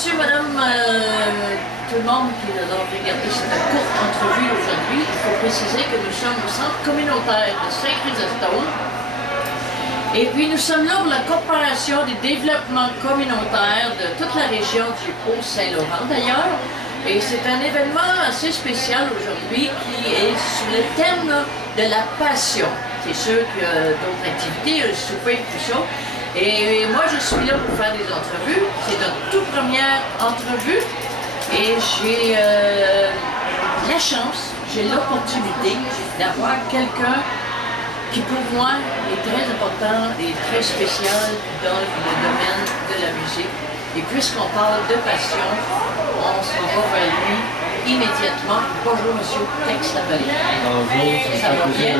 monsieur, madame, tout le monde qui a regardé cette courte entrevue aujourd'hui, il faut préciser que nous sommes au centre communautaire de Saint-Chrysostome. Et puis nous sommes là pour la coopération des développements communautaires de toute la région du Haut-Saint-Laurent d'ailleurs. Et c'est un événement assez spécial aujourd'hui qui est sur le thème de la passion. C'est sûr qu'il y a d'autres activités, le souper, tout ça. Et moi je suis là pour faire des entrevues. C'est notre toute première entrevue. Et j'ai la chance, j'ai l'opportunité d'avoir quelqu'un qui pour moi est très important et très spécial dans le domaine de la musique. Et puisqu'on parle de passion, on s'en va vers lui immédiatement. Bonjour, monsieur Tex Lavallee. Bonjour, ça va bien?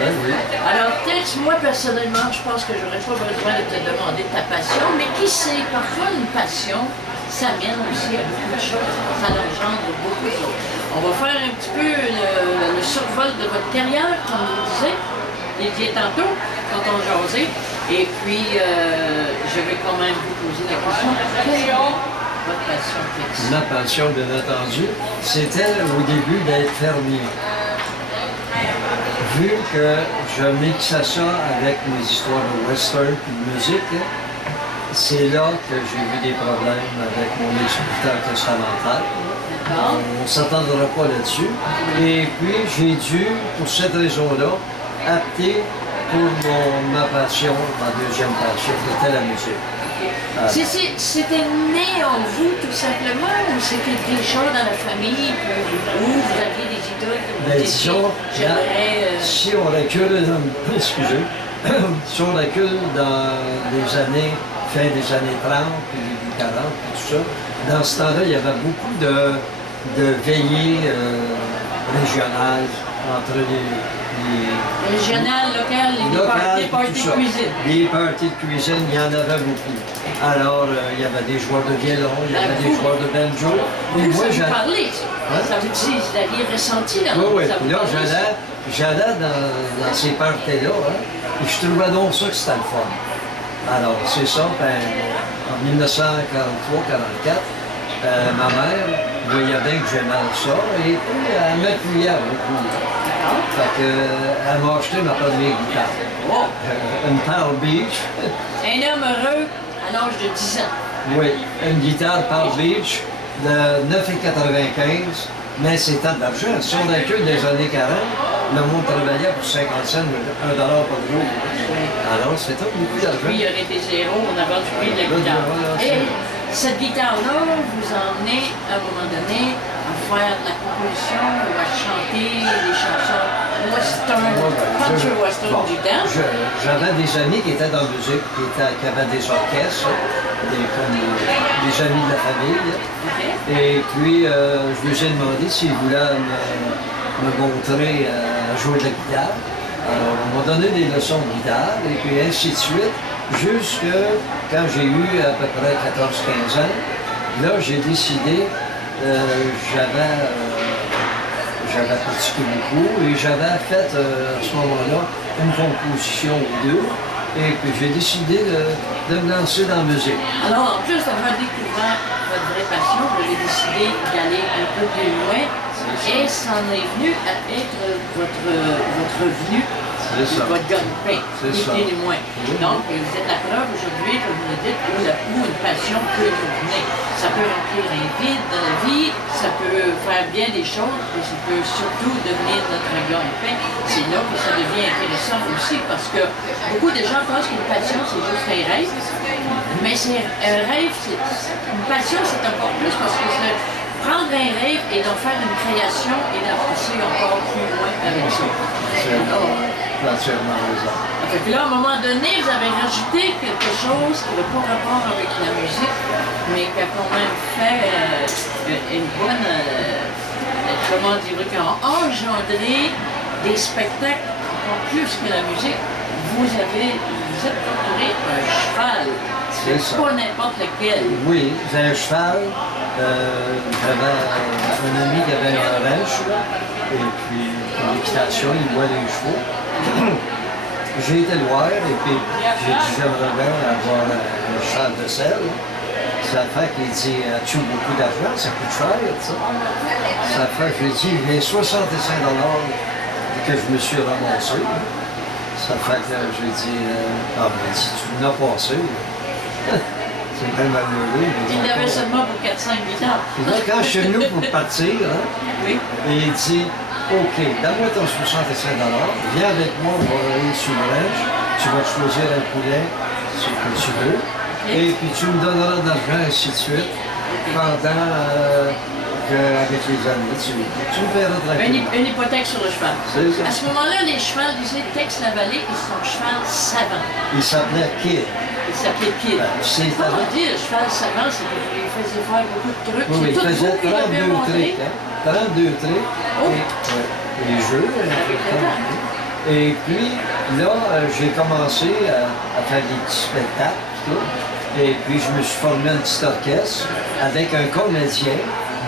Ben oui. Alors Tex, moi personnellement, je pense que j'aurais pas besoin de te demander ta passion, mais qui sait, parfois une passion, ça mène aussi à beaucoup de choses, ça engendre beaucoup de choses. On va faire un petit peu le survol de votre carrière, comme vous disiez, il dit tantôt, quand on jasait. Et puis, je vais quand même vous poser la question, quelle est votre passion, Tex? Ma passion, bien entendu, c'était au début d'être fermier. Vu que je mixais ça avec mes histoires de western et de musique, c'est là que j'ai eu des problèmes avec mon exécuteur testamentaire. On ne s'attendra pas là-dessus. Et puis, j'ai dû, pour cette raison-là, opter pour ma passion, ma deuxième passion, qui était la musique. C'était né en vous, tout simplement, ou c'était déjà dans la famille, où vous aviez des idoles que vous disons, si on recule dans, excusez, si on recule dans les années, fin des années 30, puis début 40, puis tout ça, dans ce temps-là, il y avait beaucoup de veillées régionales entre les régionales, locales, les parties de cuisine. Les parties de cuisine, il y en avait beaucoup. Alors, il y avait des joueurs de violon, il y avait des joueurs de banjo. Vous, ça vous parlait, ça vous dit, vous l'aviez ressenti dans oui, ça oui. Là, j'allais dans ces parties-là, et je trouvais donc ça que c'était le fun. Alors, c'est ça, en 1943-44, ma mère voyait bien que j'aimais ça, et puis elle m'appuyait beaucoup. Fait que, elle m'a acheté ma première guitare. Oh. Une Pearl Beach. Un homme heureux à l'âge de 10 ans. Oui, une guitare Pearl Beach de 9,95, mais c'était de l'argent. Si on recule des années 40, le monde travaillait pour 50 cents, $1 par jour. Alors, c'était beaucoup d'argent. Puis, il aurait été zéro, on a vendu le prix de la guitare. Et cette guitare-là vous emmenez, à un moment donné, à faire de la composition ou à chanter des chansons western, country western du temps. J'avais des amis qui étaient dans la musique, qui avaient des orchestres, comme des amis de la famille. Okay. Et puis, je lui ai demandé s'ils voulaient me montrer à jouer de la guitare. Alors, on m'a donné des leçons de guitare, et puis ainsi de suite, jusque quand j'ai eu à peu près 14-15 ans. Là, j'ai décidé, j'avais pratiqué beaucoup, et j'avais fait, à ce moment-là, une composition ou deux, et puis j'ai décidé de me lancer dans la musique. Alors, en plus d'avoir découvert votre vraie passion, vous avez décidé d'aller un peu plus loin, et ça en est venu à être votre revenu, votre gagne-pain, ni ni moins. Donc, vous êtes la preuve aujourd'hui, comme vous le dites, où une passion peut nous venir. Ça peut remplir un vide dans la vie, ça peut faire bien des choses, mais ça peut surtout devenir notre gagne-pain. C'est là que ça devient intéressant aussi, parce que beaucoup de gens pensent qu'une passion, c'est juste un rêve, mais c'est un rêve, une passion, c'est encore plus, parce que c'est prendre un rêve et d'en faire une création et d'en passer encore plus loin avec ça. Entièrement raison. Puis là, à un moment donné, vous avez rajouté quelque chose qui n'a pas rapport avec la musique, mais qui a quand même fait une bonne, comment dire, qui a engendré des spectacles encore plus que la musique. Vous êtes procuré un cheval. C'est ça. Pas n'importe lequel. Oui, j'ai un cheval. J'avais un ami qui avait un ranch, et puis pour l'équitation, il boit des chevaux. J'ai été le voir, et puis j'ai dit j'aimerais bien avoir un cheval de selle. Ça fait qu'il dit, as-tu beaucoup d'argent? Ça coûte cher, ça. Ça fait que j'ai dit, les 65 $ que je me suis ramassé. Ça fait que j'ai dit, ah ben si tu n'as pas assez, c'est bien malheureux. Il y avait seulement pour 4-5 milliards. Puis là, quand je suis venu pour partir, hein, Oui. et il dit, OK, donne-moi ton 65 $, viens avec moi, on va aller sur le ranch, tu vas choisir un poulet, ce que tu veux, et puis tu me donneras de l'argent, ainsi de suite, pendant qu'avec les années, tu me paieras tranquillement. Une hypothèque sur le cheval. C'est ça. À ce moment-là, les chevals disaient Tex-la-Vallée, ils sont cheval savant. Il s'appelait Kid. Il s'appelait Kid. C'est Comment dire, cheval savant, c'est qu'il faisait faire beaucoup de trucs. Oui, il C'est tout faisait vous qui l'avez 32 montré. tricks, hein? 32 tricks. Oh. Et les jeux. Et puis, là, j'ai commencé à faire des petits spectacles, tout. Et puis, je me suis formé un petit orchestre avec un comédien,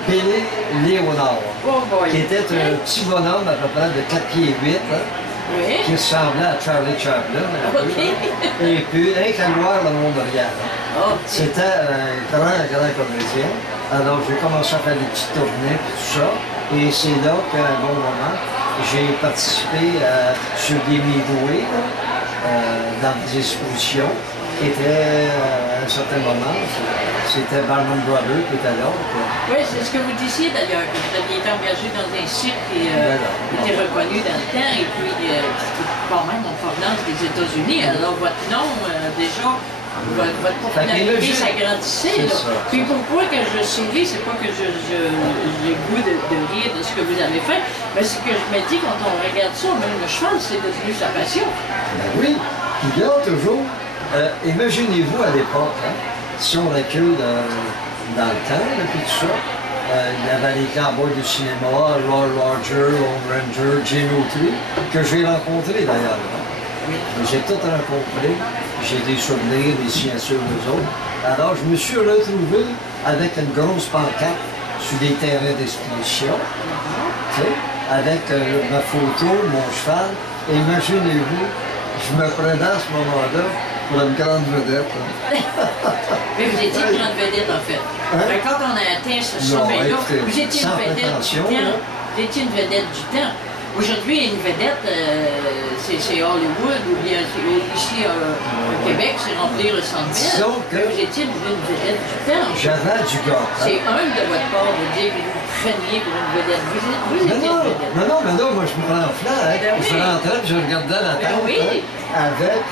Billy Léonard, Oh boy. qui était un petit bonhomme à peu près de 4 pieds 8, hein, Oui. qui ressemblait à Charlie Chaplin. Un peu. OK. Et puis, un canoir dans mon regard. OK. C'était un grand comédien. Alors, j'ai commencé à faire des petites tournées et tout ça. Et c'est là qu'à un bon moment, j'ai participé sur des midways, dans des expositions, qui étaient à un certain moment, c'était Barnum Brothers qui était là. Oui, c'est ce que vous disiez d'ailleurs, que vous aviez été engagé dans un cirque qui Voilà. était reconnu dans le temps et puis quand même en provenance des États-Unis. Alors votre nom, déjà, votre popularité s'agrandissait. C'est là. ça. Puis pourquoi que je souris, c'est pas que j'ai le goût de rire de ce que vous avez fait, mais c'est que je me dis quand on regarde ça, même le cheval, c'est devenu sa passion. Ben oui, puis là, toujours, imaginez-vous à l'époque, hein, si on recule dans le temps, et puis tout ça, il y avait les cowboys du cinéma, Roy Rogers, Lone Ranger, Jim O'Tree, que j'ai rencontré d'ailleurs. Hein. J'ai tout rencontré, j'ai des souvenirs, des signatures d'eux autres. Alors, je me suis retrouvé avec une grosse pancarte sur des terrains d'exposition, tu sais, avec ma photo, mon cheval. Et imaginez-vous, je me prenais à ce moment-là pour une grande vedette. Hein. Mais vous étiez une grande vedette en fait. Hein? Mais quand on a atteint ce Non, sommet-là, écoutez, vous étiez sans une vedette du prétention, temps. là. Vous étiez une vedette du temps. Aujourd'hui, une vedette, c'est Hollywood, ou bien ici au Québec, c'est remplir le centre ville. Disons que- Mais vous étiez une vedette du temps. J'avais du gars. Hein. C'est humble de votre part de dire que vous vous preniez pour une vedette. Vous étiez une vedette. Non, mais là, moi, je me renflais, hein. Ben oui. Je rentrais, puis je regardais la Ben tête, oui. hein, avec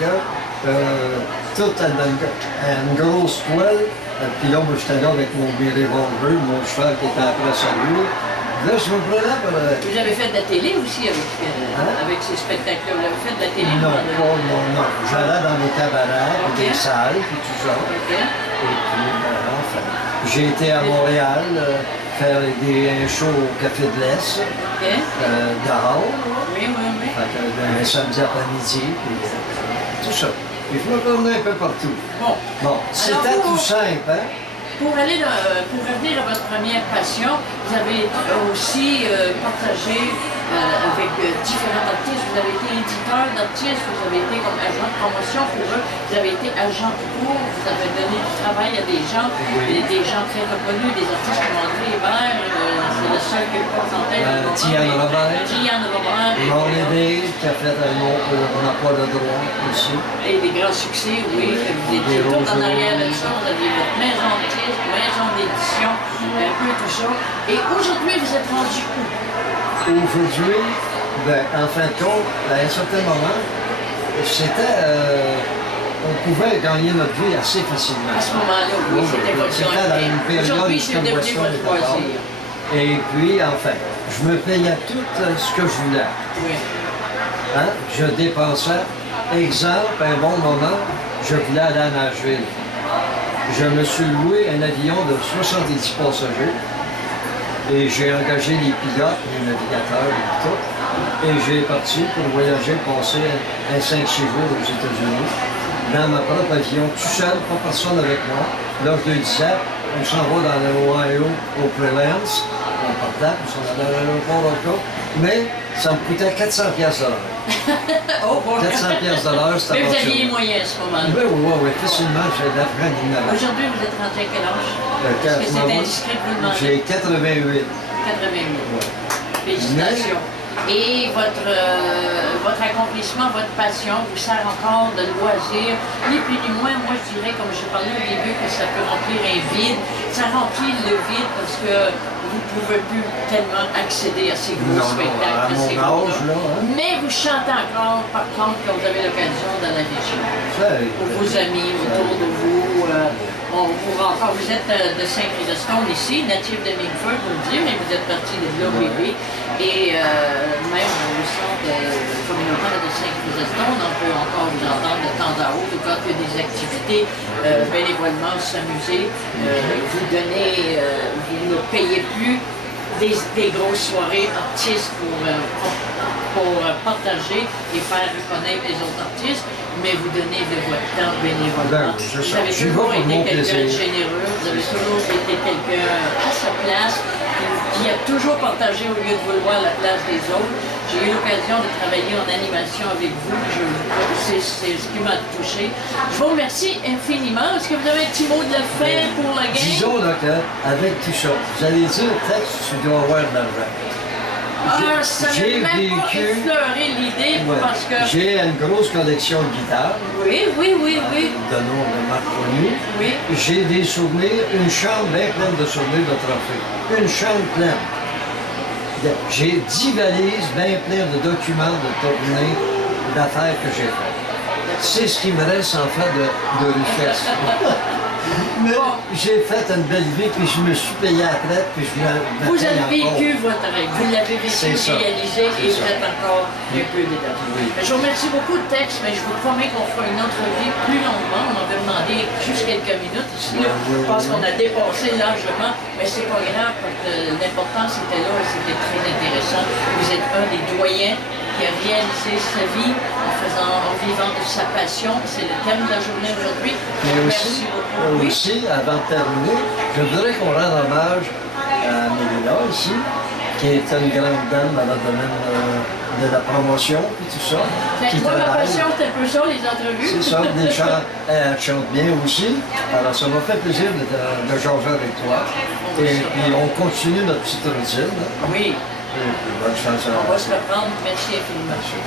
toute une grosse toile. Puis là, moi, j'étais là avec mon revolver, mon cheval qui était après celui. Là, je me prenais pour... Vous avez fait de la télé aussi avec ces spectacles-là. Vous avez fait de la télé non, pendant non. J'allais dans des cabarets, Ok. des salles, puis tout ça. OK. Et puis, enfin, j'ai été à Montréal faire un show au Café de l'Est, OK. dehors. Oui. Fait que, un samedi après-midi, puis tout ça. Et je me promenais un peu partout. Bon. Bon, c'était vous- tout simple, hein? Pour revenir à votre première passion, vous avez aussi partagé avec différents artistes. Vous avez été éditeur d'artistes, vous avez été comme agent de promotion pour eux, vous avez été agent de cours, vous avez donné du travail à des gens, des gens très reconnus, des artistes comme André Hébert, c'est le seul qui est pas en tête. Diane Robert. Diane Robert. Maurice Day, qui a fait un nom pour on n'a pas le droit aussi. Et des grands succès, oui. Que vous étiez Des tout en Roseaux. arrière de ça. Vous aviez votre maison de disque, maison d'édition, un peu tout ça. Et aujourd'hui, vous êtes rendu où? Aujourd'hui, ben, en fin de compte, à un certain moment, c'était... on pouvait gagner notre vie assez facilement. À ce moment-là, oui, c'était votre C'était dans une journée. période Aujourd'hui, où c'est comme devenu Weston votre était fort. loisir. Et puis, enfin, je me payais tout ce que je voulais. Oui. Hein? Je dépensais. Exemple, un bon moment, je voulais aller à Nashville. Je me suis loué un avion de 70 passagers et j'ai engagé les pilotes, les navigateurs et tout. Et j'ai parti pour voyager, passer un 5-6 jours aux États-Unis, dans ma propre avion, tout seul, pas personne avec moi. Là, je lui disais, on s'en va dans l'Ohio, au Freelance. On partait plat, puis on allait à l'aéroport encore. Mais ça me coûtait 400 piastres de l'heure. Oh, bon. 400 piastres de l'heure, c'était Mais vous aventure. aviez les moyens à ce moment-là. Oui, oui, oui, oui, facilement, j'ai de l'argent ignorant. Aujourd'hui, vous êtes rendu à quel âge? Est-ce que c'est indiscret de vous demander? J'ai 88. 88. Ouais. Félicitations. Et votre accomplissement, votre passion vous sert encore de loisir, ni plus ni moins. Moi, je dirais, comme je parlais au début, que ça peut remplir un vide. Ça remplit le vide parce que vous ne pouvez plus tellement accéder à ces gros spectacles, à ces gros noms. Mais vous chantez encore, par contre, quand vous avez l'occasion dans la région. Pour vos amis autour de vous. On vous rencontre. Vous êtes de Saint-Chrysostome ici, natif de Milford, vous le dites, mais vous êtes parti de là, bébé. Et même au centre communautaire de Saint-Chrysostome, on peut encore vous entendre de temps à autre, quand il y a des activités bénévolement, s'amuser. Vous donnez, vous ne payez plus des grosses soirées artistes pour partager et faire reconnaître les autres artistes, mais vous donnez de votre temps bénévolement. Vous avez toujours été quelqu'un de généreux, vous avez toujours été quelqu'un à sa place, qui a toujours partagé au lieu de vouloir la place des autres. J'ai eu l'occasion de travailler en animation avec vous, c'est ce qui m'a touché. Je vous remercie infiniment. Est-ce que vous avez un petit mot de la fin pour la game? Disons là qu'avec tout ça, vous allez dire, texte, tu dois avoir de l'argent. Ça n'a même pas effleuré l'idée parce que... J'ai une grosse collection de guitares. Oui. De nom de marque connue. Oui. J'ai des souvenirs, une chambre bien pleine de souvenirs de trophées. Une chambre pleine. J'ai 10 valises bien pleines de documents de tournées, d'affaires que j'ai faites. C'est ce qui me reste en fait de richesse. Mais j'ai fait une belle vie, puis je me suis payé après, puis je me Vous avez vécu votre rêve, vous l'avez vécu, réalisé, et vous êtes encore un peu dedans. Oui. Je vous remercie beaucoup de texte, mais je vous promets qu'on fera une autre vie plus longuement. On m'avait demandé juste quelques minutes ici. Je pense qu'on a dépassé largement, mais c'est pas grave, parce que l'important c'était là et c'était très intéressant. Vous êtes un des doyens qui a réalisé sa vie en vivant de sa passion. C'est le thème de la journée aujourd'hui. Merci beaucoup. Aussi, avant de terminer, je voudrais qu'on rende hommage à Mélina ici, qui est une grande dame dans le domaine de la promotion et tout ça. Moi, ma passion, c'est un peu ça, les entrevues. C'est ça, elle chante bien aussi. Alors, ça m'a fait plaisir de jaser avec toi. Et puis, on continue notre petite routine. Oui. Et puis, bonne chance à On va se reprendre. Merci infiniment. Merci.